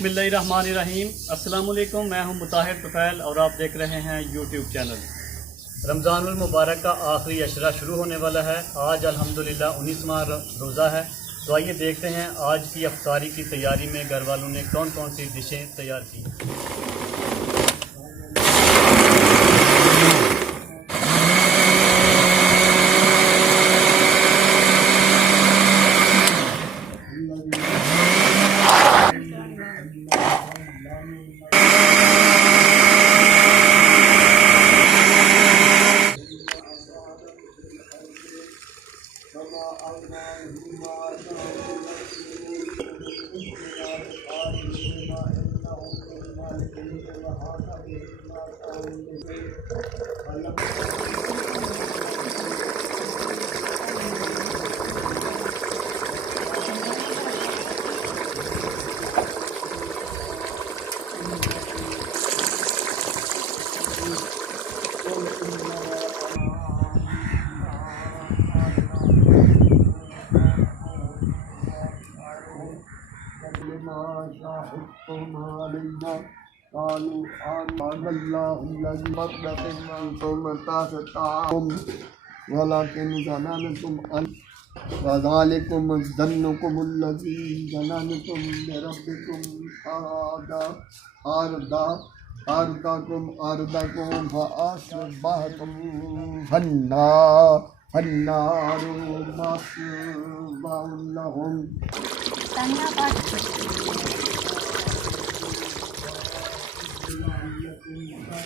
बिस्मिल्लाहिर्रहमानिर्रहीम। अस्सलाम वालेकुम। मैं हूं मुताहिर तुफैल और आप देख रहे हैं यूट्यूब चैनल। रमज़ानुल मुबारक का आखिरी अशरा शुरू होने वाला है। आज अल्हम्दुलिल्लाह 19वां रोज़ा है। तो आइए देखते हैं आज की अफ्तारी की तैयारी में घर वालों ने कौन कौन सी डिशें तैयार की।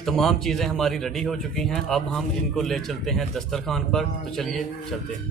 तमाम चीज़ें हमारी रेडी हो चुकी हैं। अब हम इनको ले चलते हैं दस्तरखान पर। तो चलिए चलते हैं।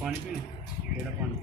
पानी पीना थोड़ा पानी।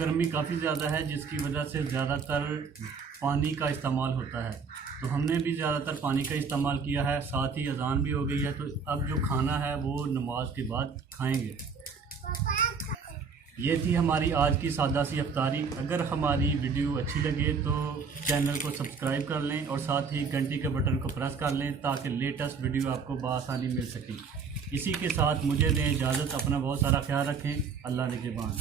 गर्मी काफ़ी ज़्यादा है, जिसकी वजह से ज़्यादातर पानी का इस्तेमाल होता है। तो हमने भी ज़्यादातर पानी का इस्तेमाल किया है, साथ ही अज़ान भी हो गई है। तो अब जो खाना है वो नमाज के बाद खाएंगे। ये थी हमारी आज की सादा सी अफ्तारी। अगर हमारी वीडियो अच्छी लगे तो चैनल को सब्सक्राइब कर लें और साथ ही घंटी के बटन को प्रेस कर लें ताकि लेटेस्ट वीडियो आपको बआसानी मिल सके। इसी के साथ मुझे दें इजाज़त। अपना बहुत सारा ख्याल रखें। अल्लाह निगहबान।